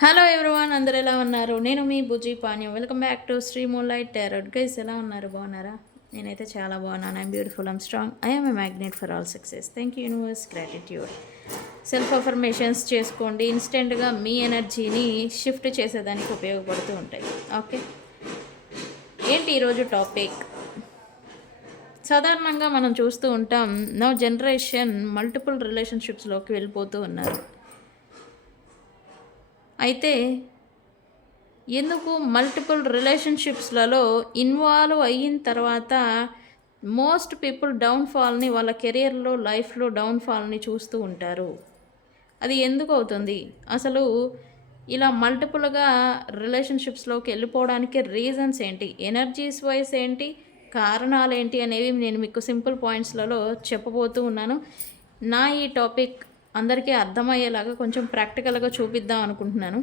Hello everyone, అందరూ ఎలా ఉన్నారు? నేను మీ Bujji Panyam. Welcome back to Sri moonlight tarot. Guys, ఎలా ఉన్నారు? బాగున్నారా? నేనైతే చాలా బాగున్నాను. I'm beautiful, I'm strong, I'm a magnet for all success. Thank you universe, gratitude. Self affirmations చేసుకోండి. ఇన్స్టెంట్గా మీ ఎనర్జీని షిఫ్ట్ చేసేదానికి ఉపయోగపడుతూ ఉంటాయి. ఓకే, ఏంటి ఈరోజు టాపిక్? సాధారణంగా మనం చూస్తూ ఉంటాం, నవ్ జనరేషన్ మల్టిపుల్ రిలేషన్షిప్స్లోకి వెళ్ళిపోతూ ఉన్నారు. అయితే ఎందుకు మల్టిపుల్ రిలేషన్షిప్స్లలో ఇన్వాల్వ్ అయిన తర్వాత మోస్ట్ పీపుల్ డౌన్ఫాల్ని, వాళ్ళ కెరియర్లో లైఫ్లో డౌన్ఫాల్ని చూస్తూ ఉంటారు? అది ఎందుకు అవుతుంది అసలు? ఇలా మల్టిపుల్గా రిలేషన్షిప్స్లోకి వెళ్ళిపోవడానికి రీజన్స్ ఏంటి, ఎనర్జీస్ వైజ్ ఏంటి, కారణాలు ఏంటి అనేవి నేను మీకు సింపుల్ పాయింట్స్లలో చెప్పబోతూ ఉన్నాను. నా ఈ టాపిక్ అందరికీ అర్థమయ్యేలాగా కొంచెం ప్రాక్టికల్గా చూపిద్దాం అనుకుంటున్నాను.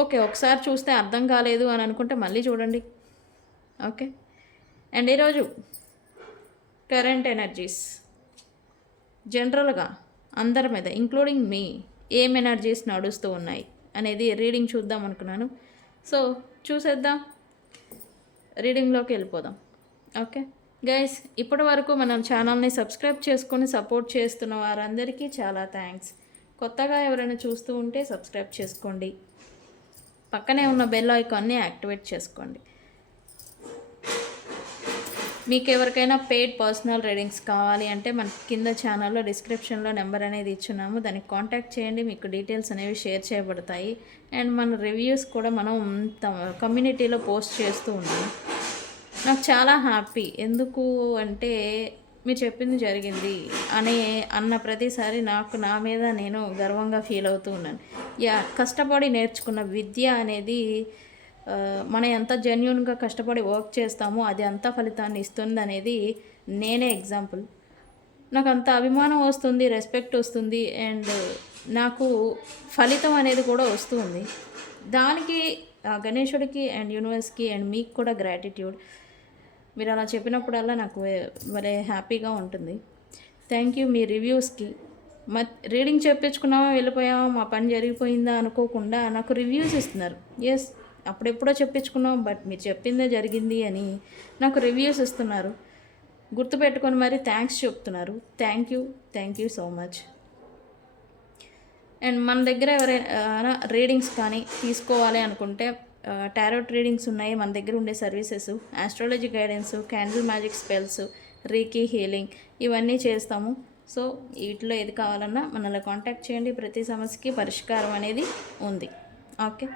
ఓకే, ఒకసారి చూస్తే అర్థం కాలేదు అని అనుకుంటే మళ్ళీ చూడండి. ఓకే, అండ్ ఈరోజు కరెంట్ ఎనర్జీస్ జనరల్గా అందరి మీద, ఇంక్లూడింగ్ మీ, ఏం ఎనర్జీస్ నడుస్తూ ఉన్నాయి అనేది రీడింగ్ చూద్దాం అనుకున్నాను. సో చూసేద్దాం, రీడింగ్లోకి వెళ్ళిపోదాం. ఓకే గైస్, ఇప్పటి వరకు మన ఛానల్ని సబ్స్క్రైబ్ చేసుకొని సపోర్ట్ చేస్తున్న వారందరికీ చాలా థ్యాంక్స్. కొత్తగా ఎవరైనా చూస్తూ ఉంటే సబ్స్క్రైబ్ చేసుకోండి, పక్కనే ఉన్న బెల్ ఐకాన్ని యాక్టివేట్ చేసుకోండి. మీకు ఎవరికైనా పెయిడ్ పర్సనల్ రీడింగ్స్ కావాలి అంటే మన కింద ఛానల్లో డిస్క్రిప్షన్లో నెంబర్ అనేది ఇచ్చున్నాము, దానికి కాంటాక్ట్ చేయండి. మీకు డీటెయిల్స్ అనేవి షేర్ చేయబడతాయి. అండ్ మన రివ్యూస్ కూడా మనం కమ్యూనిటీలో పోస్ట్ చేస్తూ ఉన్నాము. నాకు చాలా హ్యాపీ, ఎందుకు అంటే మీరు చెప్పింది జరిగింది అన్న ప్రతిసారి నాకు నా మీద నేను గర్వంగా ఫీల్ అవుతూ ఉన్నాను. కష్టపడి నేర్చుకున్న విద్య అనేది మనం ఎంత జెన్యున్గా కష్టపడి వర్క్ చేస్తామో అది అంత ఫలితాన్ని ఇస్తుంది అనేది నేనే ఎగ్జాంపుల్. నాకు అంత అభిమానం వస్తుంది, రెస్పెక్ట్ వస్తుంది, అండ్ నాకు ఫలితం అనేది కూడా వస్తుంది. దానికి గణేశుడికి అండ్ యూనివర్స్కి అండ్ మీకు కూడా గ్రాటిట్యూడ్. మీరు అలా చెప్పినప్పుడల్లా నాకు భలే హ్యాపీగా ఉంటుంది. థ్యాంక్ యూ మీ రివ్యూస్కి. రీడింగ్ చెప్పించుకున్నామా, వెళ్ళిపోయామా, మా పని జరిగిపోయిందా అనుకోకుండా నాకు రివ్యూస్ ఇస్తున్నారు. ఎస్, అప్పుడెప్పుడో చెప్పించుకున్నాం, బట్ మీరు చెప్పిందే జరిగింది అని నాకు రివ్యూస్ ఇస్తున్నారు. గుర్తుపెట్టుకొని మరి థ్యాంక్స్ చెప్తున్నారు. Thank you so much. And మన దగ్గర ఎవరైనా రీడింగ్స్ కానీ తీసుకోవాలి అనుకుంటే టారోట్ రీడింగ్స్ ఉన్నాయి మన దగ్గర ఉండే services, astrology guidance, candle magic spells, reiki healing, ఇవన్నీ చేస్తాము. సో వీటిలో ఏది కావాలన్నా మనల్ని కాంటాక్ట్ చేయండి. ప్రతి సమస్యకి పరిష్కారం అనేది ఉంది. Okay,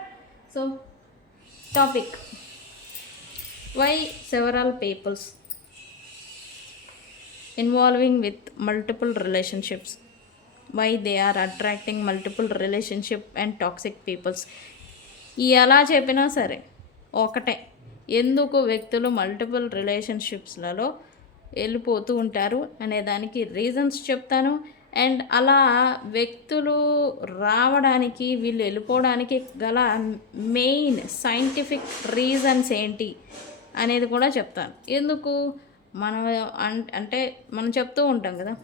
so topic, why several peoples involving with multiple relationships, why they are attracting multiple relationship and toxic peoples. ఎలా చెప్పినా సరే ఒకటే, ఎందుకు వ్యక్తులు మల్టిపుల్ రిలేషన్షిప్స్లలో వెళ్ళిపోతూ ఉంటారు అనే దానికి రీజన్స్ చెప్తాను. అండ్ అలా వ్యక్తులు రావడానికి, వీళ్ళు వెళ్ళిపోవడానికి గల మెయిన్ సైంటిఫిక్ రీజన్స్ ఏంటి అనేది కూడా చెప్తాను. ఎందుకు మనం అంటే మనం చెప్తూ ఉంటాం కదా,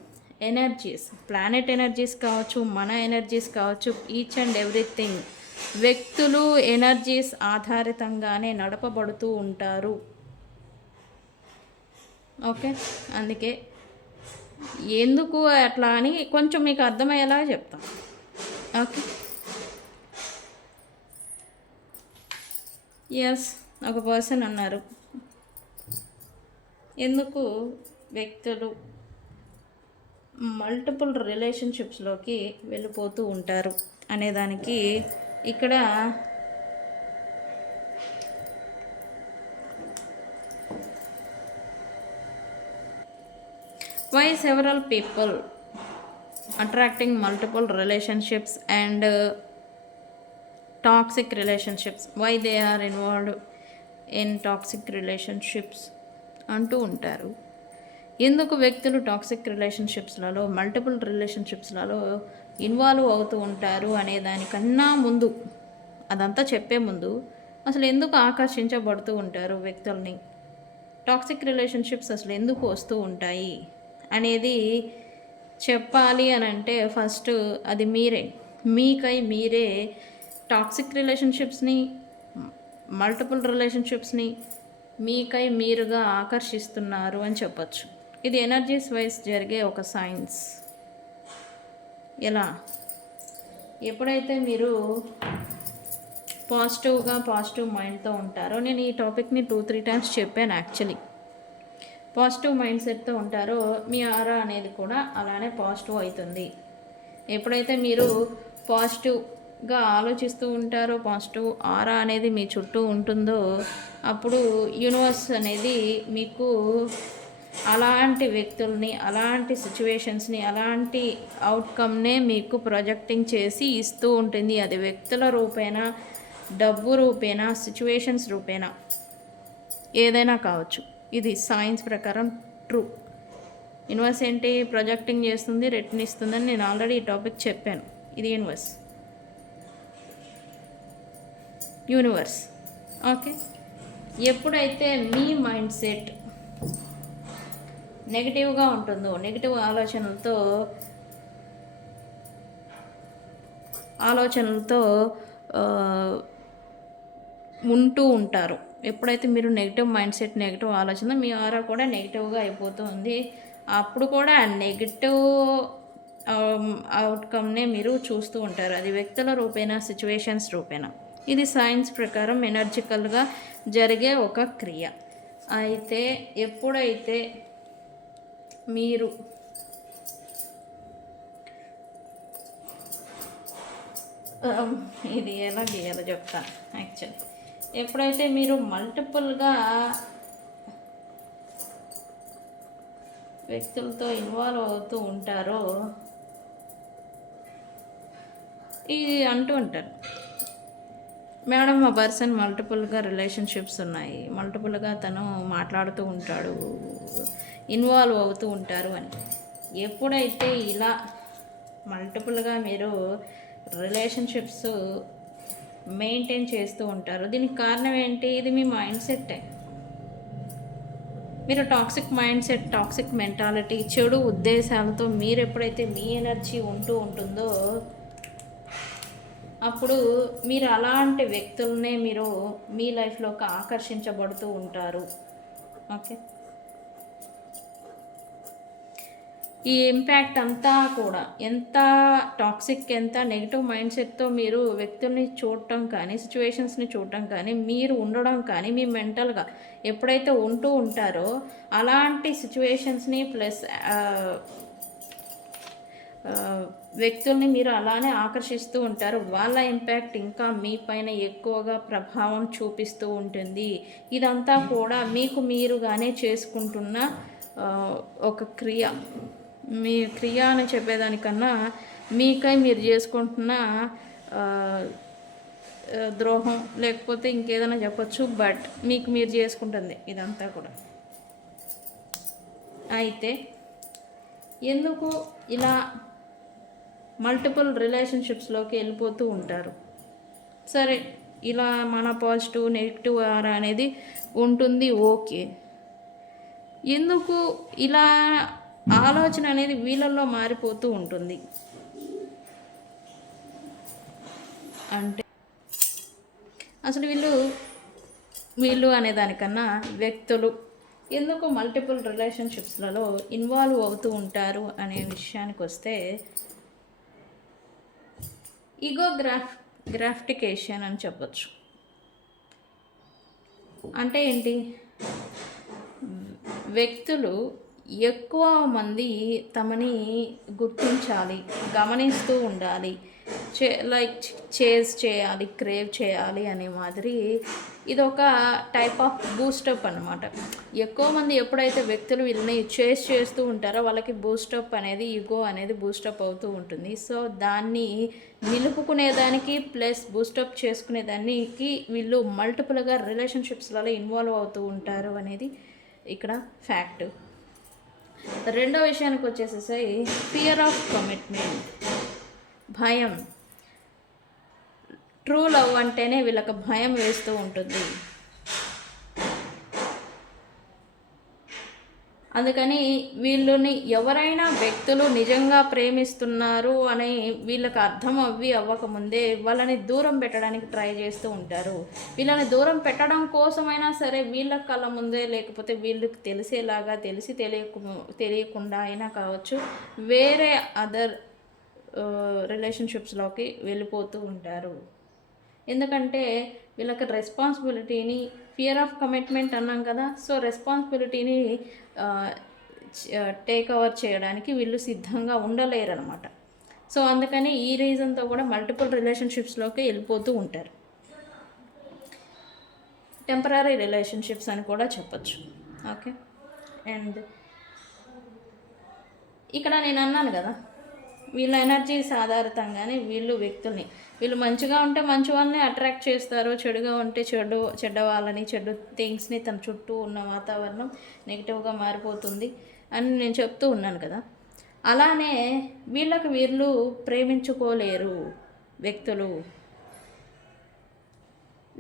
ఎనర్జీస్, ప్లానెట్ ఎనర్జీస్ కావచ్చు, మన ఎనర్జీస్ కావచ్చు, ఈచ్ అండ్ ఎవ్రీథింగ్ వ్యక్తులు ఎనర్జీస్ ఆధారితంగానే నడపబడుతూ ఉంటారు. ఓకే, అందుకే ఎందుకు అట్లా అని కొంచెం మీకు అర్థమయ్యేలాగా చెప్తాం. ఓకే, ఎస్, ఒక పర్సన్ అన్నారు, ఎందుకు వ్యక్తులు మల్టిపుల్ రిలేషన్షిప్స్లోకి వెళ్ళిపోతూ ఉంటారు అనేదానికి ఇక్కడ why several people attracting multiple relationships and toxic relationships, why they are involved in toxic relationships అంటూ ఉంటారు. ఎందుకు వ్యక్తులు టాక్సిక్ రిలేషన్షిప్స్లలో, మల్టిపుల్ రిలేషన్షిప్స్లలో ఇన్వాల్వ్ అవుతూ ఉంటారు అనే దానికన్నా ముందు, అదంతా చెప్పే ముందు అసలు ఎందుకు ఆకర్షించబడుతూ ఉంటారు వ్యక్తుల్ని, టాక్సిక్ రిలేషన్షిప్స్ అసలు ఎందుకు వస్తూ ఉంటాయి అనేది చెప్పాలి అని అంటే ఫస్ట్ అది మీరే, మీకై మీరే టాక్సిక్ రిలేషన్షిప్స్ని, మల్టిపుల్ రిలేషన్షిప్స్ని మీకై మీరుగా ఆకర్షిస్తున్నారు అని చెప్పచ్చు. ఇది ఎనర్జీస్ వైజ్ జరిగే ఒక సైన్స్. ఎలా? ఎప్పుడైతే మీరు పాజిటివ్ మైండ్తో ఉంటారో, నేను ఈ టాపిక్ని 2-3 టైమ్స్ చెప్పాను యాక్చువల్లీ. పాజిటివ్ మైండ్ సెట్తో ఉంటారో మీ ఆరా అనేది కూడా అలానే పాజిటివ్ అవుతుంది. ఎప్పుడైతే మీరు పాజిటివ్గా ఆలోచిస్తూ ఉంటారో, పాజిటివ్ ఆరా అనేది మీ చుట్టూ ఉంటుందో, అప్పుడు యూనివర్స్ అనేది మీకు అలాంటి వ్యక్తుల్ని, అలాంటి సిచ్యువేషన్స్ని, అలాంటి అవుట్కమ్నే మీకు ప్రొజెక్టింగ్ చేసి ఇస్తూ ఉంటుంది. అది వ్యక్తుల రూపేణా, డబ్బు రూపేణా, సిచ్యువేషన్స్ రూపేణా ఏదైనా కావచ్చు. ఇది సైన్స్ ప్రకారం ట్రూ. యూనివర్స్ ఏంటి? ప్రొజెక్టింగ్ చేస్తుంది, రిటర్న్ ఇస్తుందని నేను ఆల్రెడీ ఈ టాపిక్ చెప్పాను. ఇది యూనివర్స్. ఓకే. ఎప్పుడైతే మీ మైండ్ సెట్ నెగిటివ్గా ఉంటుందో, నెగిటివ్ ఆలోచనలతో ఉంటూ ఉంటారు, ఎప్పుడైతే మీరు నెగిటివ్ మైండ్ సెట్, నెగిటివ్ ఆలోచన, మీ ఆరా కూడా నెగిటివ్గా అయిపోతుంది. అప్పుడు కూడా నెగిటివ్ అవుట్కమ్నే మీరు చూస్తూ ఉంటారు. అది వ్యక్తుల రూపేణా, సిచ్యువేషన్స్ రూపేణా. ఇది సైన్స్ ప్రకారం ఎనర్జికల్గా జరిగే ఒక క్రియ. అయితే ఎప్పుడైతే మీరు ఇది ఎలా గీయాలో చెప్తాను యాక్చువల్లీ. ఎప్పుడైతే మీరు మల్టిపుల్గా వ్యక్తులతో ఇన్వాల్వ్ అవుతూ ఉంటారో, ఇది అంటూ ఉంటారు, మేడం మా పర్సన్ మల్టిపుల్గా రిలేషన్షిప్స్ ఉన్నాయి, మల్టిపుల్గా తను మాట్లాడుతూ ఉంటాడు, ఇన్వాల్వ్ అవుతూ ఉంటారు అని. ఎప్పుడైతే ఇలా మల్టిపుల్గా మీరు రిలేషన్షిప్స్ మెయింటైన్ చేస్తూ ఉంటారు, దీనికి కారణం ఏంటి? ఇది మీ మైండ్ సెట్టే. మీరు toxic mind set, toxic mentality, చెడు ఉద్దేశాలతో మీరు ఎప్పుడైతే మీ ఎనర్జీ ఉంటుందో, అప్పుడు మీరు అలాంటి వ్యక్తులనే మీరు మీ లైఫ్లోకి ఆకర్షించబడుతూ ఉంటారు. ఓకే. ఈ ఇంపాక్ట్ అంతా కూడా ఎంత టాక్సిక్, ఎంత నెగిటివ్ మైండ్ సెట్తో మీరు వ్యక్తుల్ని చూడటం కానీ, సిచ్యువేషన్స్ని చూడటం కానీ, మీరు ఉండడం కానీ, మీ మెంటల్గా ఎప్పుడైతే ఉంటూ ఉంటారో అలాంటి సిచ్యువేషన్స్ని ప్లస్ వ్యక్తుల్ని మీరు అలానే ఆకర్షిస్తూ ఉంటారు. వాళ్ళ ఇంపాక్ట్ ఇంకా మీ పైన ఎక్కువగా ప్రభావం చూపిస్తూ ఉంటుంది. ఇదంతా కూడా మీకు మీరుగానే చేసుకుంటున్న ఒక క్రియ. మీ క్రియ అని చెప్పేదానికన్నా మీకై మీరు చేసుకుంటున్న ద్రోహం, లేకపోతే ఇంకేదైనా చెప్పచ్చు, బట్ మీకు మీరు చేసుకుంటుంది ఇదంతా కూడా. అయితే ఎందుకు ఇలా మల్టిపుల్ రిలేషన్షిప్స్లోకి వెళ్ళిపోతూ ఉంటారు? సరే, ఇలా మన పాజిటివ్, నెగిటివ్ ఆరా అనేది ఉంటుంది, ఓకే. ఎందుకు ఇలా ఆలోచన అనేది వీళ్ళల్లో మారిపోతూ ఉంటుంది అంటే, అసలు వీళ్ళు అనేదానికన్నా వ్యక్తులు ఎందుకు మల్టిపుల్ రిలేషన్షిప్స్లలో ఇన్వాల్వ్ అవుతూ ఉంటారు అనే విషయానికి వస్తే, ఈగో గ్రాఫిటికేషన్ అని చెప్పచ్చు. అంటే ఏంటి? వ్యక్తులు ఎక్కువ మంది తమని గుర్తించాలి, గమనిస్తూ ఉండాలి, చేజ్ చేయాలి, క్రేవ్ చేయాలి అనే మాదిరి ఇది ఒక టైప్ ఆఫ్ బూస్టప్ అనమాట. ఎక్కువ మంది ఎప్పుడైతే వ్యక్తులు వీళ్ళని చేజ్ చేస్తూ ఉంటారో వాళ్ళకి బూస్టప్ అనేది, ఈగో అనేది బూస్టప్ అవుతూ ఉంటుంది. సో దాన్ని నిలుపుకునేదానికి ప్లస్ బూస్టప్ చేసుకునేదానికి వీళ్ళు మల్టిపుల్గా రిలేషన్షిప్స్లలో ఇన్వాల్వ్ అవుతూ ఉంటారు అనేది ఇక్కడ ఫ్యాక్ట్. రెండో విషయానికి వచ్చేసేసి ఫియర్ ఆఫ్ కమిట్మెంట్, భయం. ట్రూ లవ్ అంటేనే వీళ్ళకి భయం వేస్తూ ఉంటుంది. అందుకని వీళ్ళని ఎవరైనా వ్యక్తులు నిజంగా ప్రేమిస్తున్నారు అని వీళ్ళకి అర్థం అవ్వకముందే వాళ్ళని దూరం పెట్టడానికి ట్రై చేస్తూ ఉంటారు. వీళ్ళని దూరం పెట్టడం కోసమైనా సరే వీళ్ళ కళ్ళ ముందే, లేకపోతే వీళ్ళకి తెలిసేలాగా తెలియకుండా అయినా కావచ్చు, వేరే అదర్ రిలేషన్షిప్స్లోకి వెళ్ళిపోతూ ఉంటారు. ఎందుకంటే వీళ్ళకి రెస్పాన్సిబిలిటీని, ఫియర్ ఆఫ్ కమిట్మెంట్ అన్నాం కదా, సో రెస్పాన్సిబిలిటీని టేక్ ఓవర్ చేయడానికి వీళ్ళు సిద్ధంగా ఉండలేరు అనమాట. సో అందుకని ఈ రీజన్తో కూడా మల్టిపుల్ రిలేషన్షిప్స్లోకి వెళ్ళిపోతూ ఉంటారు. టెంపరరీ రిలేషన్షిప్స్ అని కూడా చెప్పచ్చు. ఓకే, అండ్ ఇక్కడ నేను అన్నాను కదా, వీళ్ళ ఎనర్జీస్ ఆధారితంగానే వ్యక్తుల్ని, వీళ్ళు మంచిగా ఉంటే మంచి వాళ్ళని అట్రాక్ట్ చేస్తారు, చెడుగా ఉంటే చెడ్డ వాళ్ళని, చెడు థింగ్స్ని, తన చుట్టూ ఉన్న వాతావరణం నెగిటివ్గా మారిపోతుంది అని నేను చెప్తూ ఉన్నాను కదా. అలానే వీళ్ళు ప్రేమించుకోలేరు వ్యక్తులు.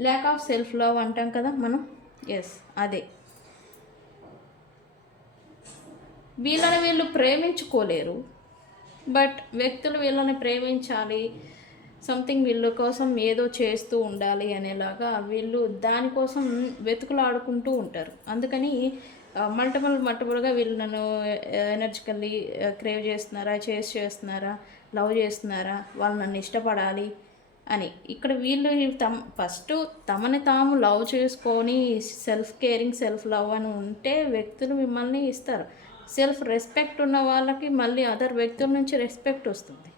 ల్యాక్ ఆఫ్ సెల్ఫ్ లవ్ అంటాం కదా మనం, ఎస్ అదే. వీళ్ళు ప్రేమించుకోలేరు, బట్ వ్యక్తులు వీళ్ళని ప్రేమించాలి, సంథింగ్ వీళ్ళ కోసం ఏదో చేస్తూ ఉండాలి అనేలాగా వీళ్ళు దానికోసం వెతుకులాడుకుంటూ ఉంటారు. అందుకని మల్టిపుల్గా వీళ్ళు నన్ను ఎనర్జికల్లీ క్రేవ్ చేస్తున్నారా, చేస్తున్నారా, లవ్ చేస్తున్నారా, వాళ్ళు నన్ను ఇష్టపడాలి అని. ఇక్కడ వీళ్ళు ఫస్ట్ తమని తాము లవ్ చేసుకొని సెల్ఫ్ కేరింగ్, సెల్ఫ్ లవ్ అని ఉంటే వ్యక్తులు మిమ్మల్ని ఇస్తారు. సెల్ఫ్ రెస్పెక్ట్ ఉన్న వాళ్ళకి మళ్ళీ అదర్ వ్యక్తుల నుంచి రెస్పెక్ట్ వస్తుంది.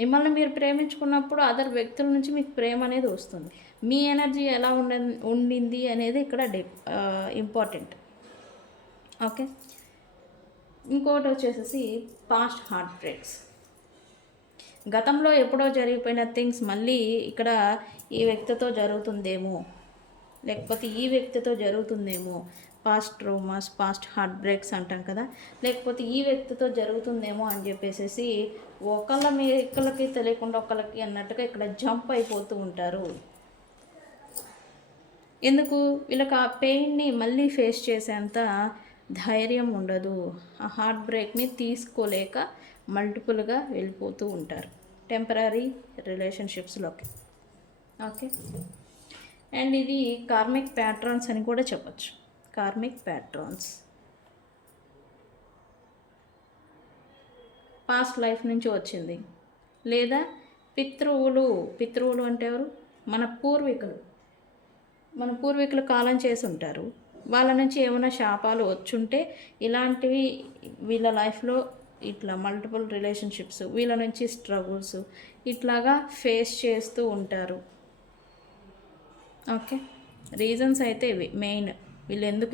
మిమ్మల్ని మీరు ప్రేమించుకున్నప్పుడు అదర్ వ్యక్తుల నుంచి మీకు ప్రేమ అనేది వస్తుంది. మీ ఎనర్జీ ఎలా ఉండింది అనేది ఇక్కడ ఇంపార్టెంట్. ఓకే, ఇంకోటి వచ్చేసి పాస్ట్ హార్ట్ బ్రేక్స్. గతంలో ఎప్పుడో జరిగిపోయిన థింగ్స్ మళ్ళీ ఇక్కడ ఈ వ్యక్తితో జరుగుతుందేమో, లేకపోతే ఈ వ్యక్తితో జరుగుతుందేమో. పాస్ట్ ట్రోమాస్, పాస్ట్ హార్ట్ బ్రేక్స్ అంటాం కదా, లేకపోతే ఈ వ్యక్తితో జరుగుతుందేమో అని చెప్పేసి ఒకళ్ళకి తెలియకుండా ఒకళ్ళకి అన్నట్టుగా ఇక్కడ జంప్ అయిపోతూ ఉంటారు. ఎందుకు? వీళ్ళకి ఆ పెయిన్ని మళ్ళీ ఫేస్ చేసేంత ధైర్యం ఉండదు. ఆ హార్ట్ బ్రేక్ని తీసుకోలేక మల్టిపుల్గా వెళ్ళిపోతూ ఉంటారు టెంపరరీ రిలేషన్షిప్స్లోకి. ఓకే, అండ్ ఇది కార్మిక్ ప్యాట్రన్స్ అని కూడా చెప్పచ్చు. కార్మిక్ ప్యాట్రన్స్ పాస్ట్ లైఫ్ నుంచి వచ్చింది, లేదా పితృవులు అంటే ఎవరు? మన పూర్వీకులు కాలం చేసి ఉంటారు. వాళ్ళ నుంచి ఏమైనా శాపాలు వచ్చుంటే ఇలాంటివి వీళ్ళ లైఫ్లో ఇట్లా మల్టిపుల్ రిలేషన్షిప్స్, వీళ్ళ నుంచి స్ట్రగుల్స్ ఇట్లాగా ఫేస్ చేస్తూ ఉంటారు. ఓకే, రీజన్స్ అయితే ఇవి మెయిన్. వీళ్ళు ఎందుకు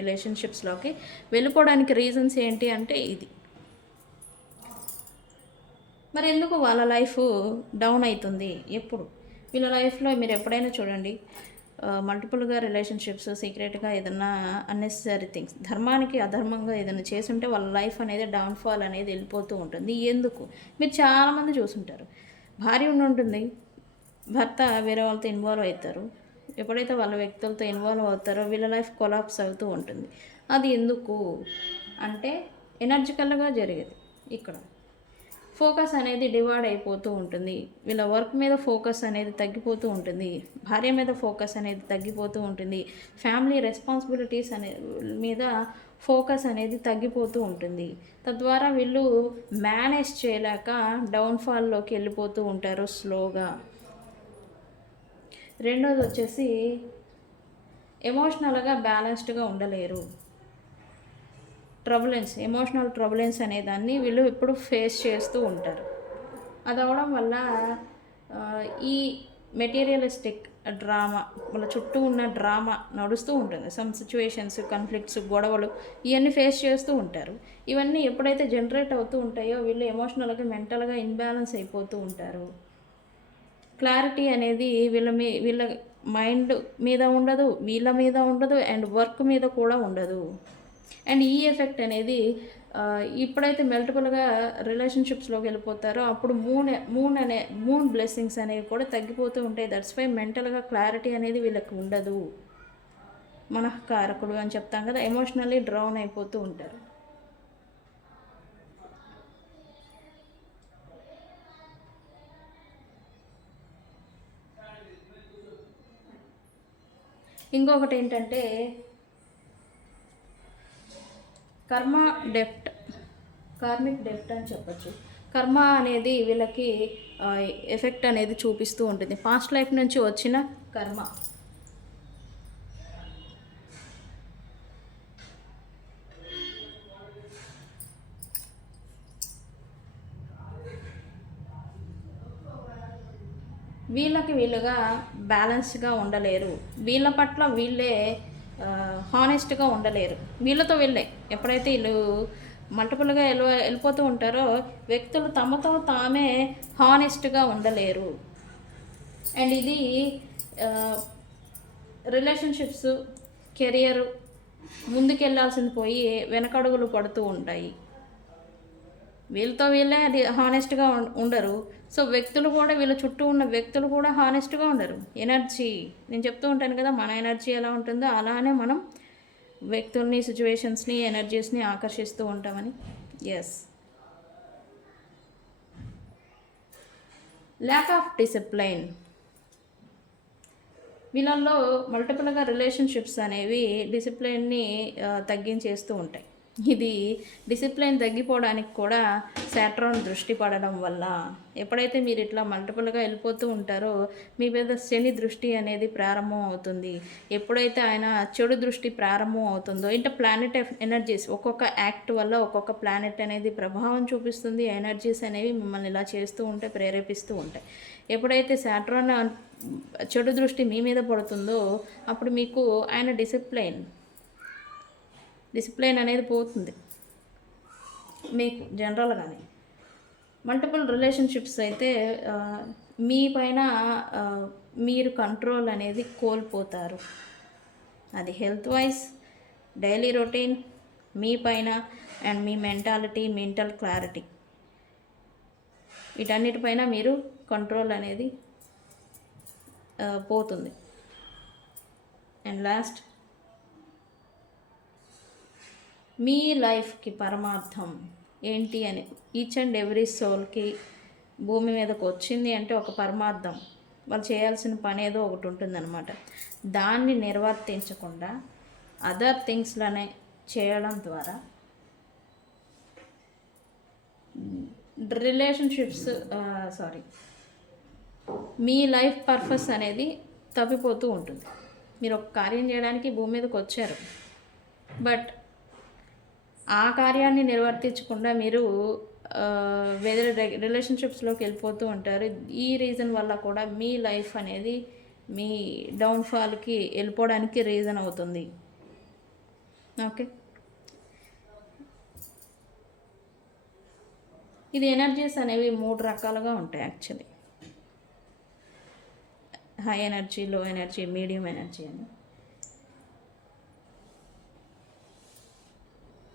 రిలేషన్షిప్స్లోకి వెళ్ళిపోవడానికి రీజన్స్ ఏంటి అంటే ఇది. మరి ఎందుకు వాళ్ళ లైఫ్ డౌన్ అవుతుంది? ఎప్పుడు వీళ్ళ లైఫ్లో మీరు ఎప్పుడైనా చూడండి, మల్టిపుల్గా రిలేషన్షిప్స్, సీక్రెట్గా ఏదన్నా అన్నెసరీ థింగ్స్, ధర్మానికి అధర్మంగా ఏదైనా చేసుంటే వాళ్ళ లైఫ్ అనేది డౌన్ఫాల్ అనేది వెళ్ళిపోతూ ఉంటుంది. ఎందుకు? మీరు చాలామంది చూసుంటారు, భార్య ఉంటుంది, భర్త వేరే వాళ్ళతో ఇన్వాల్వ్ అవుతారు. ఎప్పుడైతే వాళ్ళ వ్యక్తులతో ఇన్వాల్వ్ అవుతారో వీళ్ళ లైఫ్ కొలాప్స్ అవుతూ ఉంటుంది. అది ఎందుకు అంటే ఎనర్జికల్గా జరిగేది. ఇక్కడ ఫోకస్ అనేది డివైడ్ అయిపోతూ ఉంటుంది. వీళ్ళ వర్క్ మీద ఫోకస్ అనేది తగ్గిపోతూ ఉంటుంది, భార్య మీద ఫోకస్ అనేది తగ్గిపోతూ ఉంటుంది, ఫ్యామిలీ రెస్పాన్సిబిలిటీస్ మీద ఫోకస్ అనేది తగ్గిపోతూ ఉంటుంది. తద్వారా వీళ్ళు మేనేజ్ చేయలేక డౌన్ఫాల్లోకి వెళ్ళిపోతూ ఉంటారు స్లోగా. రెండోది వచ్చేసి ఎమోషనల్గా బ్యాలెన్స్డ్గా ఉండలేరు. ఎమోషనల్ ట్రబులెన్స్ అనేదాన్ని వీళ్ళు ఎప్పుడు ఫేస్ చేస్తూ ఉంటారు. అది అవడం వల్ల ఈ మెటీరియలిస్టిక్ డ్రామా, వాళ్ళ చుట్టూ ఉన్న డ్రామా నడుస్తూ ఉంటుంది. సమ్ సిచ్యువేషన్స్, కాన్ఫ్లిక్ట్స్, గొడవలు ఇవన్నీ ఫేస్ చేస్తూ ఉంటారు. ఇవన్నీ ఎప్పుడైతే జనరేట్ అవుతూ ఉంటాయో వీళ్ళు ఎమోషనల్గా, మెంటల్గా ఇన్బ్యాలెన్స్ అయిపోతూ ఉంటారు. క్లారిటీ అనేది వీళ్ళ మైండ్ మీద ఉండదు, వీళ్ళ మీద ఉండదు, అండ్ వర్క్ మీద కూడా ఉండదు. అండ్ ఈ ఎఫెక్ట్ అనేది ఇప్పుడైతే మల్టిపుల్గా రిలేషన్షిప్స్లోకి వెళ్ళిపోతారో అప్పుడు మూన్ బ్లెస్సింగ్స్ అనేవి కూడా తగ్గిపోతూ ఉంటాయి. దట్స్ వై మెంటల్గా క్లారిటీ అనేది వీళ్ళకి ఉండదు. మనఃకారకుడు అని చెప్తాం కదా, ఎమోషనల్లీ డ్రౌన్ అయిపోతూ ఉంటారు. ఇంకొకటి ఏంటంటే కర్మ డెప్ట్, కార్మిక్ డెప్ట్ అని చెప్పచ్చు. కర్మ అనేది వీళ్ళకి ఎఫెక్ట్ అనేది చూపిస్తూ ఉంటుంది, పాస్ట్ లైఫ్ నుంచి వచ్చిన కర్మ. వీళ్ళుగా బ్యాలెన్స్గా ఉండలేరు, వీళ్ళ పట్ల వీళ్ళే హానెస్ట్గా ఉండలేరు. వీళ్ళతో వీళ్ళే ఎప్పుడైతే వీళ్ళు మల్టిపుల్గా వెళ్ళిపోతూ ఉంటారో వ్యక్తులు తమతో తామే హానెస్ట్గా ఉండలేరు. అండ్ ఇది రిలేషన్షిప్స్, కెరియరు ముందుకెళ్ళాల్సింది పోయి వెనకడుగులు పడుతూ ఉంటాయి. వీళ్ళతో వీళ్ళే అది హానెస్ట్గా ఉండరు. సో వ్యక్తులు కూడా, వీళ్ళ చుట్టూ ఉన్న వ్యక్తులు కూడా హానెస్ట్గా ఉండరు. ఎనర్జీ, నేను చెప్తూ ఉంటాను కదా, మన ఎనర్జీ ఎలా ఉంటుందో అలానే మనం వ్యక్తుల్ని, సిచ్యువేషన్స్ని, ఎనర్జీస్ని ఆకర్షిస్తూ ఉంటామని. Yes, lack of discipline. వీళ్ళల్లో మల్టిపుల్గా రిలేషన్షిప్స్ అనేవి డిసిప్లైన్ని తగ్గించేస్తూ ఉంటాయి. ఇది డిసిప్లైన్ తగ్గిపోవడానికి కూడా సాట్రాన్ దృష్టి పడడం వల్ల, ఎప్పుడైతే మీరు ఇట్లా మల్టిపుల్గా వెళ్ళిపోతూ ఉంటారో మీ మీద శని దృష్టి అనేది ప్రారంభం అవుతుంది. ఎప్పుడైతే ఆయన చెడు దృష్టి ప్రారంభం అవుతుందో, ఇంట ప్లానెట్ ఎనర్జీస్, ఒక్కొక్క యాక్ట్ వల్ల ఒక్కొక్క ప్లానెట్ అనేది ప్రభావం చూపిస్తుంది. ఎనర్జీస్ అనేవి మిమ్మల్ని ఇలా చేస్తూ ఉంటే, ప్రేరేపిస్తూ ఉంటాయి. ఎప్పుడైతే సాట్రాన్ చెడు దృష్టి మీ మీద పడుతుందో అప్పుడు మీకు ఆయన డిసిప్లైన్ అనేది పోతుంది మీకు జనరల్గానే. మల్టిపుల్ రిలేషన్షిప్స్ అయితే మీ పైన మీరు కంట్రోల్ అనేది కోల్పోతారు. అది హెల్త్ వైజ్, డైలీ రొటీన్, మీ పైన అండ్ మీ మెంటాలిటీ, మెంటల్ క్లారిటీ, వీటన్నిటిపైన మీరు కంట్రోల్ అనేది పోతుంది. అండ్ లాస్ట్, మీ లైఫ్కి పరమార్థం ఏంటి అని, ఈచ్ అండ్ ఎవ్రీ సోల్కి భూమి మీదకి వచ్చింది అంటే ఒక పరమార్థం, వాళ్ళు చేయాల్సిన పని ఏదో ఒకటి ఉంటుందన్నమాట. దాన్ని నిర్వర్తించకుండా అదర్ థింగ్స్లోనే చేయడం ద్వారా రిలేషన్షిప్స్ మీ లైఫ్ పర్పస్ అనేది తప్పిపోతూ ఉంటుంది. మీరు ఒక కార్యం చేయడానికి భూమి మీదకి వచ్చారు, బట్ ఆ కార్యాన్ని నిర్వర్తించకుండా మీరు వేరే రిలేషన్షిప్స్లోకి వెళ్ళిపోతూ ఉంటారు. ఈ రీజన్ వల్ల కూడా మీ లైఫ్ అనేది మీ డౌన్ఫాల్కి వెళ్ళిపోవడానికి రీజన్ అవుతుంది. ఓకే, ఇది ఎనర్జీస్ అనేవి 3 రకాలుగా ఉంటాయి యాక్చువల్లీ: హై ఎనర్జీ, లో ఎనర్జీ, మీడియం ఎనర్జీ అని.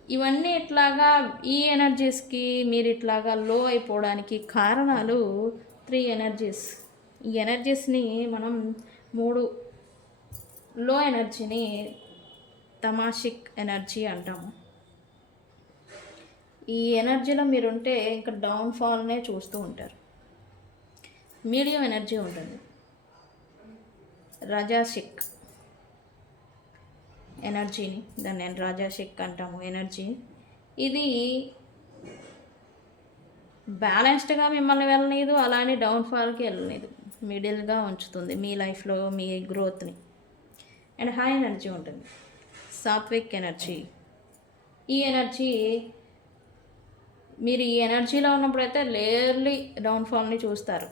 ఇవన్నీ ఇట్లాగా ఈ ఎనర్జీస్కి మీరు ఇట్లాగా లో అయిపోవడానికి కారణాలు 3 ఎనర్జీస్. ఈ ఎనర్జీస్ని మనం 3, లో ఎనర్జీని తమాషిక్ ఎనర్జీ అంటాము. ఈ ఎనర్జీలో మీరుంటే ఇంకా డౌన్ఫాల్నే చూస్తూ ఉంటారు. మీడియం ఎనర్జీ ఉంటుంది, రాజాసిక్ ఎనర్జీని, దాన్ని రాజాసిక్ అంటాము ఎనర్జీ. ఇది బ్యాలెన్స్డ్గా మిమ్మల్ని వెళ్ళలేదు, అలానే డౌన్ఫాల్కి వెళ్ళలేదు, మిడిల్గా ఉంచుతుంది మీ లైఫ్లో మీ గ్రోత్ని. అండ్ హై ఎనర్జీ ఉంటుంది, సాత్విక్ ఎనర్జీ. ఈ ఎనర్జీ, మీరు ఈ ఎనర్జీలో ఉన్నప్పుడైతే రేర్లీ డౌన్ఫాల్ని చూస్తారు.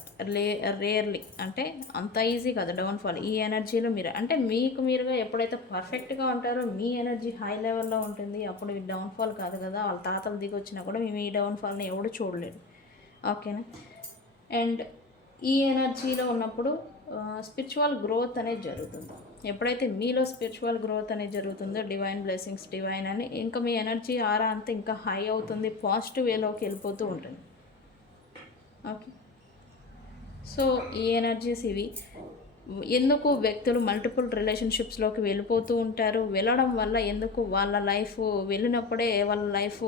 రేర్లీ అంటే అంత ఈజీ కాదు డౌన్ఫాల్. ఈ ఎనర్జీలో మీరు అంటే మీకు మీరుగా ఎప్పుడైతే పర్ఫెక్ట్గా ఉంటారో, మీ ఎనర్జీ హై లెవెల్లో ఉంటుంది, అప్పుడు ఈ డౌన్ఫాల్ కాదు కదా. వాళ్ళ తాతలు దిగి వచ్చినా కూడా మేము ఈ డౌన్ఫాల్ని ఎవడు చూడలేడు. ఓకేనా. అండ్ ఈ ఎనర్జీలో ఉన్నప్పుడు స్పిరిచువల్ గ్రోత్ అనేది జరుగుతుంది. ఎప్పుడైతే మీలో స్పిరిచువల్ గ్రోత్ అనేది జరుగుతుందో, డివైన్ బ్లెస్సింగ్స్, డివైన్ అని ఇంకా మీ ఎనర్జీ ఆరా అంతా ఇంకా హై అవుతుంది, పాజిటివ్ వేలోకి వెళ్ళిపోతూ ఉంటుంది. ఓకే, సో ఈ ఎనర్జీస్ ఇవి. ఎందుకు వ్యక్తులు మల్టిపుల్ రిలేషన్షిప్స్లోకి వెళ్ళిపోతూ ఉంటారు, వెళ్ళడం వల్ల ఎందుకు వాళ్ళ లైఫ్ వెళ్ళినప్పుడే వాళ్ళ లైఫ్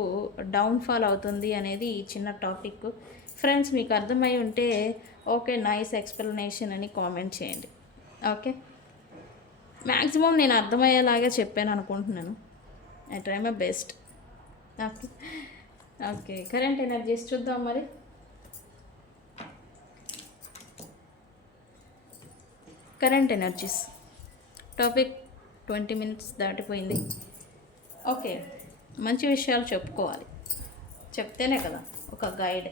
డౌన్ఫాల్ అవుతుంది అనేది ఈ చిన్న టాపిక్. ఫ్రెండ్స్, మీకు అర్థమై ఉంటే ఓకే, నైస్ ఎక్స్ప్లెనేషన్ అని కామెంట్ చేయండి. ఓకే, మ్యాక్సిమం నేను అర్థమయ్యేలాగే చెప్పాను అనుకుంటున్నాను. I try my best. Okay okay, current energies చూద్దాం మరి. కరెంట్ ఎనర్జీస్ టాపిక్ 20 minutes దాటిపోయింది. ఓకే, మంచి విషయాలు చెప్పుకోవాలి, చెప్తేనే కదా ఒక గైడ్.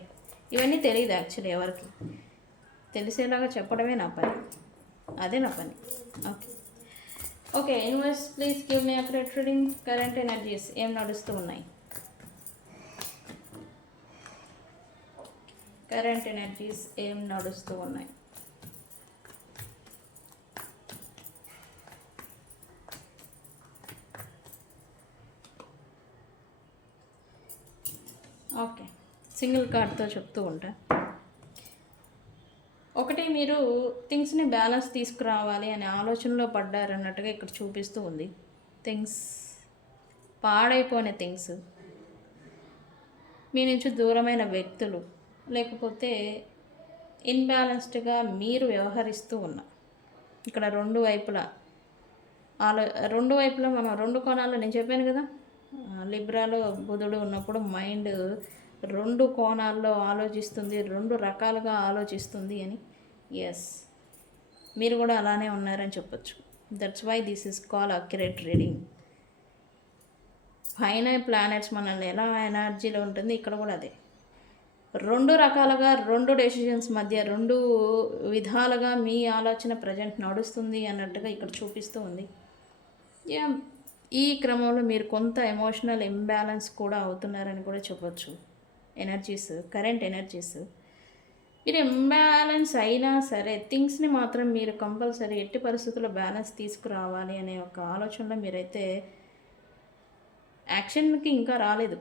ఇవన్నీ తెలియదు యాక్చువల్లీ ఎవరికి, తెలిసేలాగా చెప్పడమే నా పని, అదే నా పని. Okay okay, universe please give me accurate reading. Current energies ఏం నడుస్తూ ఉన్నాయి? కరెంట్ ఎనర్జీస్ ఏం నడుస్తూ ఉన్నాయి? ఓకే, సింగిల్ కార్డ్తో చెప్తూ ఉంటా. ఒకటి, మీరు థింగ్స్ని బ్యాలెన్స్ తీసుకురావాలి అనే ఆలోచనలో పడ్డారన్నట్టుగా ఇక్కడ చూపిస్తూ ఉంది. థింగ్స్ పాడైపోయిన థింగ్స్, మీ నుంచి దూరమైన వ్యక్తులు, లేకపోతే ఇన్బ్యాలెన్స్డ్గా మీరు వ్యవహరిస్తూ ఉన్నా. ఇక్కడ రెండు వైపులా మనం రెండు కోణాల్లో, నేను చెప్పాను కదా, లిబ్రాలో బుధుడు ఉన్నప్పుడు మైండ్ రెండు కోణాల్లో ఆలోచిస్తుంది, రెండు రకాలుగా ఆలోచిస్తుంది అని. ఎస్, మీరు కూడా అలానే ఉన్నారని చెప్పొచ్చు. That's why this is call accurate reading. పైన ప్లానెట్స్ మనల్ని ఎలా ఎనర్జీలో ఉంటుంది, ఇక్కడ కూడా అదే. రెండు రకాలుగా, రెండు డెసిషన్స్ మధ్య, రెండు విధాలుగా మీ ఆలోచన ప్రజెంట్ నడుస్తుంది అన్నట్టుగా ఇక్కడ చూపిస్తూ ఉంది. ఈ క్రమంలో మీరు కొంత ఎమోషనల్ ఇంబ్యాలెన్స్ కూడా అవుతున్నారని కూడా చెప్పొచ్చు. ఎనర్జీస్, కరెంట్ ఎనర్జీస్, మీరు ఇంబ్యాలెన్స్ అయినా సరే థింగ్స్ని మాత్రం మీరు కంపల్సరీ ఎట్టి పరిస్థితుల్లో బ్యాలెన్స్ తీసుకురావాలి అనే ఒక ఆలోచనలో మీరైతే యాక్షన్కి ఇంకా రాలేదు,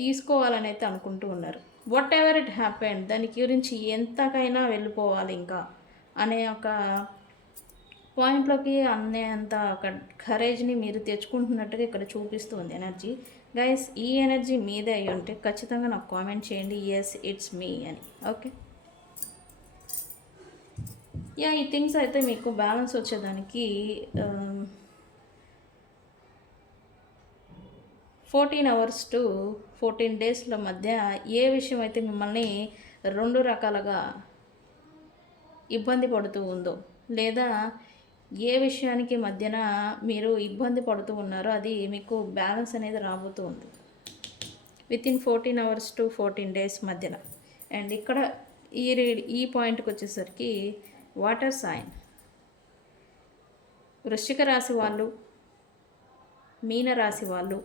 తీసుకోవాలని అయితే అనుకుంటూ ఉన్నారు. వాట్ ఎవర్ ఇట్ హ్యాపెండ్, దాని గురించి ఎంతకైనా వెళ్ళిపోవాలి ఇంకా అనే ఒక పాయింట్లోకి అంత ఒక కరేజ్ని మీరు తెచ్చుకుంటున్నట్టుగా ఇక్కడ చూపిస్తుంది ఎనర్జీ. గైస్, ఈ ఎనర్జీ మీదే అయ్యి ఉంటే ఖచ్చితంగా నాకు కామెంట్ చేయండి, ఎస్ ఇట్స్ మీ అని. ఓకే, ఈ థింగ్స్ అయితే మీకు బ్యాలెన్స్ వచ్చేదానికి 14 hours to 14 days మధ్య ఏ విషయం అయితే మిమ్మల్ని రెండు రకాలుగా ఇబ్బంది పడుతూ ఉందో, లేదా ఏ విషయానికి మధ్యన మీరు ఇబ్బంది పడుతూ ఉన్నారో అది మీకు బ్యాలెన్స్ అనేది రాబోతూ ఉంది వితిన్ 14 hours to 14 days మధ్యన. అండ్ ఇక్కడ ఈ పాయింట్కి వచ్చేసరికి వాటర్ సైన్, వృశ్చిక రాశి వాళ్ళు, మీన రాశి వాళ్ళు,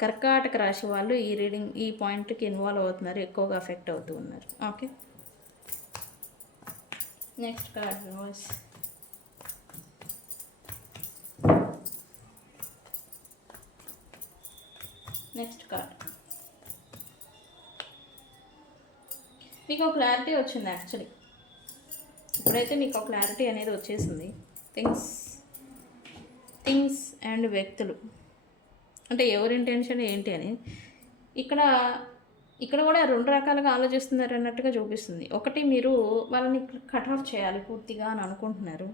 కర్కాటక రాశి వాళ్ళు ఈ పాయింట్కి ఇన్వాల్వ్ అవుతున్నారు, ఎక్కువగా అఫెక్ట్ అవుతూ ఉన్నారు. Okay, next card universe. Next card, మీకు ఒక క్లారిటీ వచ్చింది యాక్చువల్లీ. ఇప్పుడైతే మీకు ఒక క్లారిటీ అనేది వచ్చేసింది. థింగ్స్ అండ్ వ్యక్తులు అంటే ఎవరి ఇంటెన్షన్ ఏంటి అని ఇక్కడ కూడా రెండు రకాలుగా ఆలోచిస్తున్నారు అన్నట్టుగా చూపిస్తుంది. ఒకటి, మీరు వాళ్ళని కట్ ఆఫ్ చేయాలి పూర్తిగా అని అనుకుంటున్నారు.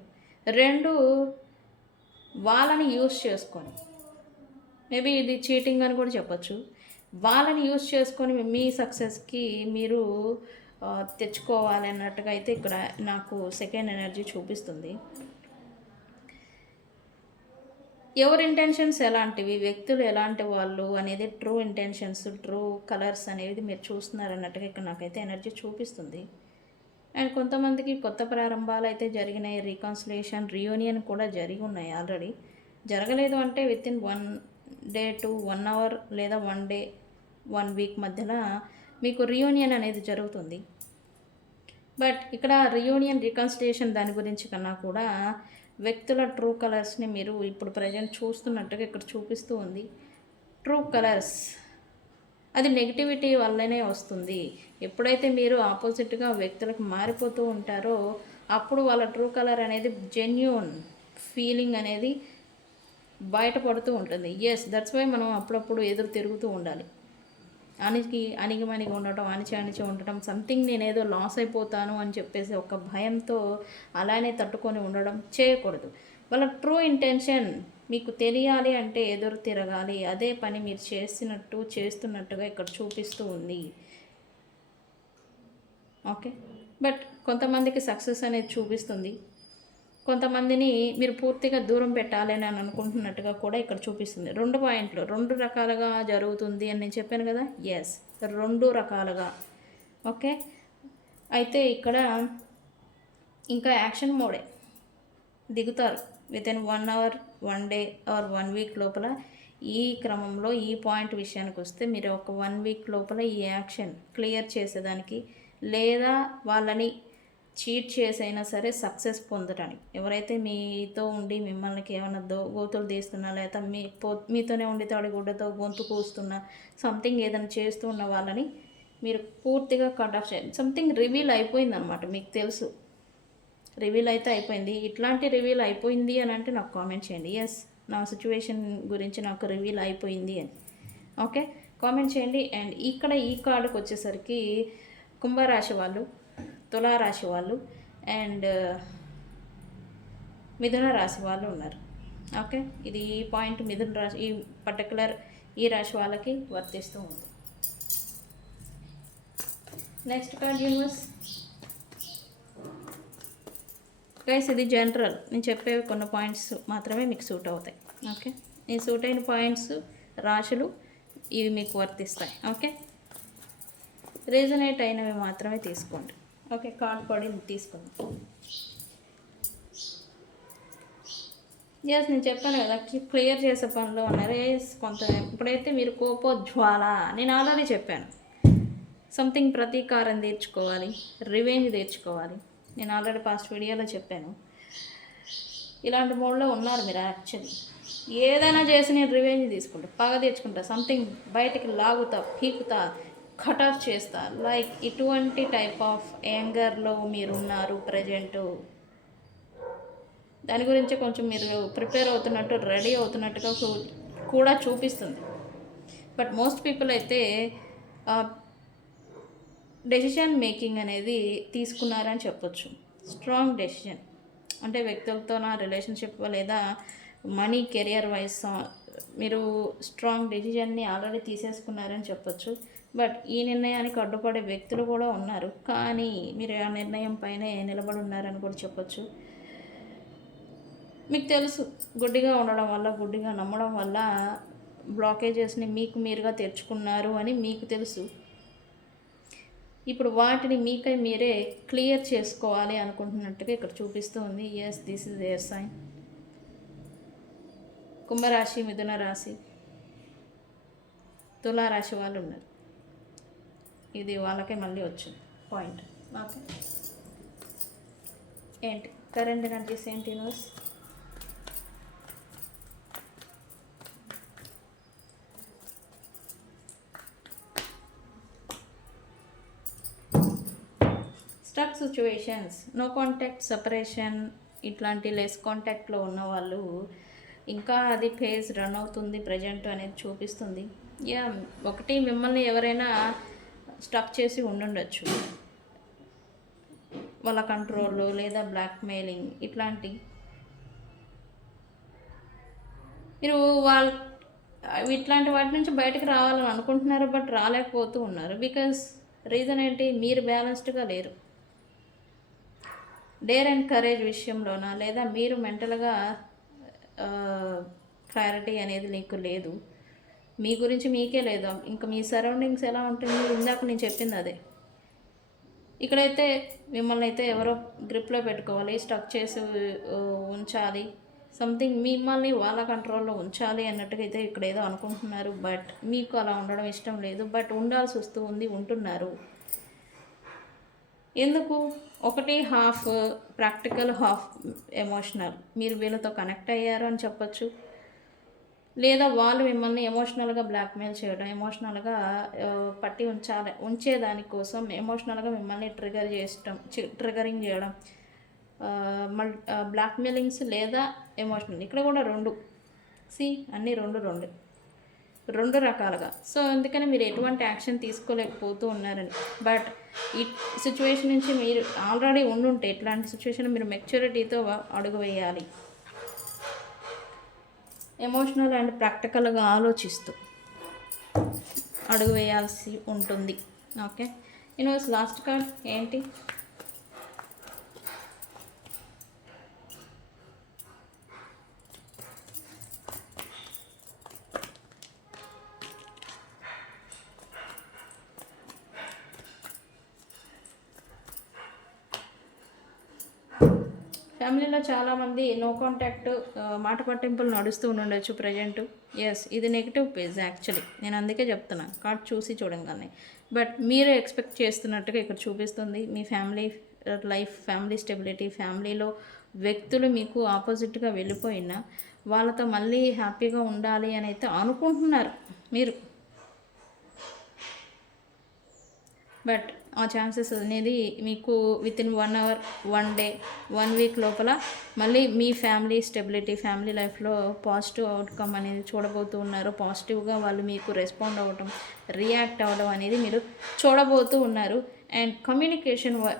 రెండు, వాళ్ళని యూజ్ చేసుకొని, మేబీ ఇది చీటింగ్ అని కూడా చెప్పచ్చు, వాళ్ళని యూజ్ చేసుకొని మీ సక్సెస్కి మీరు తెచ్చుకోవాలి అన్నట్టుగా అయితే ఇక్కడ నాకు సెకండ్ ఎనర్జీ చూపిస్తుంది. ఎవరి ఇంటెన్షన్స్ ఎలాంటివి, వ్యక్తులు ఎలాంటి వాళ్ళు అనేది, ట్రూ ఇంటెన్షన్స్, ట్రూ కలర్స్ అనేది మీరు చూస్తున్నారు అన్నట్టుగా ఇక్కడ నాకైతే ఎనర్జీ చూపిస్తుంది. అండ్ కొంతమందికి కొత్త ప్రారంభాలు అయితే జరిగినాయి, రీకన్సిలేషన్, రీయూనియన్ కూడా జరిగి ఉన్నాయి ఆల్రెడీ. జరగలేదు అంటే వితిన్ 1 day to 1 hour లేదా 1 day 1 week మధ్యలో మీకు రీయూనియన్ అనేది జరుగుతుంది. బట్ ఇక్కడ రీయూనియన్, రీకన్సిలేషన్ దాని గురించి కన్నా కూడా వ్యక్తుల ట్రూ కలర్స్ని మీరు ఇప్పుడు ప్రజెంట్ చూస్తున్నట్టుగా ఇక్కడ చూపిస్తూ ఉంది. ట్రూ కలర్స్ అది నెగిటివిటీ వల్లనే వస్తుంది. ఎప్పుడైతే మీరు ఆపోజిట్గా వ్యక్తులకు మారిపోతూ ఉంటారో అప్పుడు వాళ్ళ ట్రూ కలర్ అనేది జెన్యూన్ ఫీలింగ్ అనేది బయటపడుతూ ఉంటుంది. ఎస్, దట్స్ వై మనం అప్పుడప్పుడు ఎదురు తిరుగుతూ ఉండాలి. అణిగిమణిగి ఉండటం, అణిచి ఉండటం, సంథింగ్ నేనేదో లాస్ అయిపోతాను అని చెప్పేసి ఒక భయంతో అలానే తట్టుకొని ఉండడం చేయకూడదు. వాళ్ళ ట్రూ ఇంటెన్షన్ మీకు తెలియాలి అంటే ఎదురు తిరగాలి. అదే పని మీరు చేస్తున్నట్టుగా ఇక్కడ చూపిస్తూ ఉంది. ఓకే, బట్ కొంతమందికి సక్సెస్ అనేది చూపిస్తుంది, కొంతమందిని మీరు పూర్తిగా దూరం పెట్టాలని అని అనుకుంటున్నట్టుగా కూడా ఇక్కడ చూపిస్తుంది. 2 పాయింట్లు 2 రకాలుగా జరుగుతుంది అని నేను చెప్పాను కదా. ఎస్, 2 రకాలుగా. ఓకే, అయితే ఇక్కడ ఇంకా యాక్షన్ మోడే దిగుతారు within 1 hour, 1 day or 1 week లోపల. ఈ క్రమంలో ఈ పాయింట్ విషయానికి వస్తే మీరు ఒక 1 వీక్ లోపల ఈ యాక్షన్ క్లియర్ చేసేదానికి, లేదా వాళ్ళని చీట్ చేసైనా సరే సక్సెస్ పొందడానికి, ఎవరైతే మీతో ఉండి మిమ్మల్ని ఏమైనా గోతులు తీస్తున్నా, లేదా మీతోనే ఉండి తాడిగుడ్డతో గొంతు కూస్తున్నా, సంథింగ్ ఏదైనా చేస్తూ ఉన్న వాళ్ళని మీరు పూర్తిగా కట్ ఆఫ్ చేయండి. సంథింగ్ రివీల్ అయిపోయింది అనమాట, మీకు తెలుసు రివీల్ అయితే అయిపోయింది. ఇట్లాంటి రివీల్ అయిపోయింది అని అంటే నాకు కామెంట్ చేయండి. ఎస్, నా సిచ్యువేషన్ గురించి నాకు రివీల్ అయిపోయింది అని. ఓకే, కామెంట్ చేయండి. అండ్ ఇక్కడ ఈ కార్డుకు వచ్చేసరికి కుంభరాశి వాళ్ళు, తులారాశి వాళ్ళు అండ్ మిథున రాశి వాళ్ళు ఉన్నారు. ఓకే, ఇది ఈ పాయింట్ మిథున రాశి, ఈ పర్టికులర్ ఈ రాశి వాళ్ళకి వర్తిస్తూ ఉంది. Next card universe. గైస్, ఇది జనరల్, నేను చెప్పేవి కొన్ని పాయింట్స్ మాత్రమే మీకు సూట్ అవుతాయి. ఓకే, ఈ సూట్ అయిన పాయింట్స్ రాశులు ఇవి మీకు వర్తిస్తాయి. ఓకే, రీజనేట్ అయినవి మాత్రమే తీసుకోండి. ఓకే, కార్డ్ పడింది తీసుకోండి. ఎస్, నేను చెప్పాను కదా క్లియర్ చేసే పనిలో ఉన్నారు. కొంత ఇప్పుడైతే మీరు కోపోజ్వాల, నేను ఆల్రెడీ చెప్పాను, సంథింగ్ ప్రతీకారం తీర్చుకోవాలి, రివెంజ్ తీర్చుకోవాలి. నేను ఆల్రెడీ పాస్ట్ వీడియోలో చెప్పాను. ఇలాంటి మోడ్లో ఉన్నారు మీరు. యాక్చువల్లీ ఏదైనా చేసి నేను రివెంజ్ తీసుకుంటా, పగ తీర్చుకుంటా, సంథింగ్ బయటికి లాగుతా, పీకుతా, కట్ ఆఫ్ చేస్తా, లైక్ ఇటువంటి టైప్ ఆఫ్ యాంగర్లో మీరున్నారు ప్రజెంటు. దాని గురించి కొంచెం మీరు ప్రిపేర్ అవుతున్నట్టు, రెడీ అవుతున్నట్టుగా కూడా చూపిస్తుంది. బట్ మోస్ట్ పీపుల్ అయితే డెసిషన్ మేకింగ్ అనేది తీసుకున్నారని చెప్పొచ్చు. స్ట్రాంగ్ డెసిషన్ అంటే వ్యక్తులతో నా రిలేషన్షిప్ లేదా మనీ, కెరియర్ వైజ్ మీరు స్ట్రాంగ్ డెసిషన్ని ఆల్రెడీ తీసేసుకున్నారని చెప్పొచ్చు. బట్ ఈ నిర్ణయానికి అడ్డుపడే వ్యక్తులు కూడా ఉన్నారు, కానీ మీరు ఆ నిర్ణయం పైనే నిలబడి ఉన్నారని కూడా చెప్పొచ్చు. మీకు తెలుసు, గుడ్డిగా ఉండడం వల్ల, గుడ్డిగా నమ్మడం వల్ల బ్లాకేజెస్ని మీకు మీరుగా తెచ్చుకున్నారు అని మీకు తెలుసు. ఇప్పుడు వాటిని మీకై మీరే క్లియర్ చేసుకోవాలి అనుకుంటున్నట్టుగా ఇక్కడ చూపిస్తూ ఉంది. Yes, this is their sign. కుంభరాశి, మిథున రాశి, తులారాశి వాళ్ళు ఉన్నారు. ఇది వాళ్ళకే మళ్ళీ వచ్చింది పాయింట్. ఓకే, ఏంటి కరెంట్ ఎనర్జీస్ ఏంటి news? Stuck situations, no contact, separation, ఇట్లాంటి లెస్ కాంటాక్ట్లో ఉన్న వాళ్ళు ఇంకా అది ఫేజ్ రన్ అవుతుంది ప్రజెంట్ అనేది చూపిస్తుంది. ఒకటి మిమ్మల్ని ఎవరైనా స్టక్ చేసి ఉండుండొచ్చు, వాళ్ళ కంట్రోల్ లేదా బ్లాక్మెయిలింగ్ ఇట్లాంటి. మీరు ఇట్లాంటి వాటి నుంచి బయటకు రావాలని అనుకుంటున్నారు, బట్ రాలేకపోతూ ఉన్నారు. బికాస్ రీజన్ ఏంటి? మీరు బ్యాలెన్స్డ్గా లేరు. డేర్ అండ్ కరేజ్ విషయంలోనా, లేదా మీరు మెంటల్గా క్లారిటీ అనేది మీకు లేదు, మీ గురించి మీకే లేదు. ఇంకా మీ సరౌండింగ్స్ ఎలా ఉంటుంది? ఇందాక నేను చెప్పింది అదే. ఇక్కడైతే మిమ్మల్ని అయితే ఎవరో గ్రిప్లో పెట్టుకోవాలి, స్టక్ చేసి ఉంచాలి, సంథింగ్ మిమ్మల్ని వాళ్ళ కంట్రోల్లో ఉంచాలి అన్నట్టుగా అయితే ఇక్కడ ఏదో అనుకుంటున్నారు. బట్ మీకు అలా ఉండడం ఇష్టం లేదు, బట్ ఉండాల్సి వస్తూ ఉంది, ఉంటున్నారు. ఎందుకు? ఒకటి హాఫ్ ప్రాక్టికల్, హాఫ్ ఎమోషనల్. మీరు వీళ్ళతో కనెక్ట్ అయ్యారు అని చెప్పచ్చు, లేదా వాళ్ళు మిమ్మల్ని ఎమోషనల్గా బ్లాక్మెయిల్ చేయడం, ఎమోషనల్గా పట్టి ఉంచేదానికోసం ఎమోషనల్గా మిమ్మల్ని ట్రిగరింగ్ చేయడం, బ్లాక్మెయిలింగ్స్ లేదా ఎమోషనల్. ఇక్కడ కూడా రెండు, అన్నీ రెండు రెండు రెండు రకాలుగా. సో అందుకని మీరు ఎటువంటి యాక్షన్ తీసుకోలేకపోతూ ఉన్నారని. బట్ ఈ సిచ్యువేషన్ నుంచి మీరు ఆల్రెడీ ఉండుంటే ఇట్లాంటి సిచ్యువేషన్ మీరు మెచ్యూరిటీతో అడుగు వేయాలి, ఎమోషనల్ అండ్ ప్రాక్టికల్గా ఆలోచిస్తూ అడుగు వేయాల్సి ఉంటుంది. ఓకే, యూనివర్స్ లాస్ట్ కార్డ్ ఏంటి? ఫ్యామిలీలో చాలామంది నో కాంటాక్ట్, మాట పట్టింపులు నడుస్తూ ఉండొచ్చు ప్రజెంట్. ఎస్, ఇది నెగిటివ్ పేజ్ యాక్చువల్లీ, నేను అందుకే చెప్తున్నాను కార్డ్ చూసి చూడంగానే. బట్ మీరు ఎక్స్పెక్ట్ చేస్తున్నట్టుగా ఇక్కడ చూపిస్తుంది మీ ఫ్యామిలీ లైఫ్, ఫ్యామిలీ స్టెబిలిటీ, ఫ్యామిలీలో వ్యక్తులు మీకు ఆపోజిట్గా వెళ్ళిపోయినా వాళ్ళతో మళ్ళీ హ్యాపీగా ఉండాలి అని అయితే అనుకుంటున్నారు మీరు. బట్ ఆ ఛాన్సెస్ అనేది మీకు వితిన్ 1 అవర్, 1 డే, 1 వీక్ లోపల మళ్ళీ మీ ఫ్యామిలీ స్టెబిలిటీ, ఫ్యామిలీ లైఫ్లో పాజిటివ్ అవుట్కమ్ అనేది చూడబోతూ ఉన్నారు. పాజిటివ్గా వాళ్ళు మీకు రెస్పాండ్ అవ్వడం, రియాక్ట్ అవ్వడం అనేది మీరు చూడబోతూ ఉన్నారు. అండ్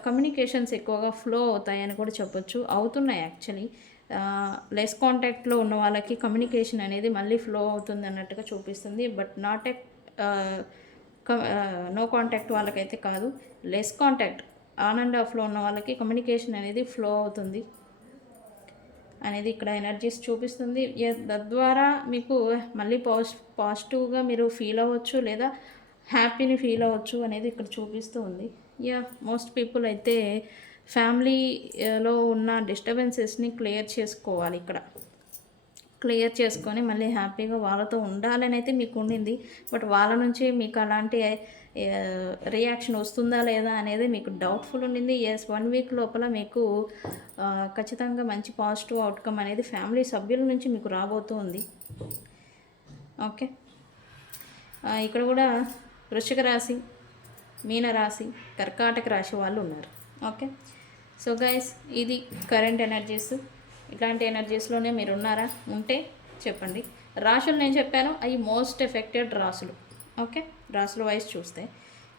కమ్యూనికేషన్స్ ఎక్కువగా ఫ్లో అవుతాయని కూడా చెప్పొచ్చు, అవుతున్నాయి యాక్చువల్లీ. లెస్ కాంటాక్ట్లో ఉన్న వాళ్ళకి కమ్యూనికేషన్ అనేది మళ్ళీ ఫ్లో అవుతుంది అన్నట్టుగా చూపిస్తుంది. But not a no contact వాళ్ళకైతే కాదు, లెస్ కాంటాక్ట్, ఆన్ అండ్ ఆఫ్లో ఉన్న వాళ్ళకి కమ్యూనికేషన్ అనేది ఫ్లో అవుతుంది అనేది ఇక్కడ ఎనర్జీస్ చూపిస్తుంది. తద్వారా మీకు మళ్ళీ పాజిటివ్గా మీరు ఫీల్ అవ్వచ్చు లేదా హ్యాపీని ఫీల్ అవ్వచ్చు అనేది ఇక్కడ చూపిస్తూ ఉంది. మోస్ట్ పీపుల్ అయితే ఫ్యామిలీలో ఉన్న డిస్టర్బెన్సెస్ని క్లియర్ చేసుకోవాలి, ఇక్కడ క్లియర్ చేసుకొని మళ్ళీ హ్యాపీగా వాళ్ళతో ఉండాలని అయితే మీకు ఉండింది. బట్ వాళ్ళ నుంచి మీకు అలాంటి రియాక్షన్ వస్తుందా లేదా అనేది మీకు డౌట్ఫుల్ ఉండింది. 1 వీక్ లోపల మీకు ఖచ్చితంగా మంచి పాజిటివ్ అవుట్కమ్ అనేది ఫ్యామిలీ సభ్యుల నుంచి మీకు రాబోతుంది. ఓకే, ఇక్కడ కూడా వృశ్చిక రాశి, మీనరాశి, కర్కాటక రాశి వాళ్ళు ఉన్నారు. ఓకే, సో గైస్ ఇది కరెంట్ ఎనర్జీస్. ఇట్లాంటి ఎనర్జీస్లోనే మీరు ఉన్నారా? ఉంటే చెప్పండి. రాశులు నేను చెప్పాను, అవి మోస్ట్ ఎఫెక్టెడ్ రాశులు. ఓకే, రాశుల వైజ్ చూస్తే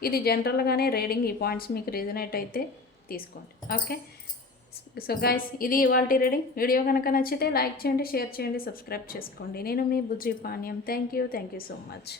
ఇది జనరల్గానే రీడింగ్. ఈ పాయింట్స్ మీకు రీజనేట్ అయితే తీసుకోండి. ఓకే, సో గైస్ ఇది ఇవాల్టి రీడింగ్. వీడియో కనుక నచ్చితే లైక్ చేయండి, షేర్ చేయండి, సబ్స్క్రైబ్ చేసుకోండి. నేను మీ బుజ్జి పానీయం. Thank you so much.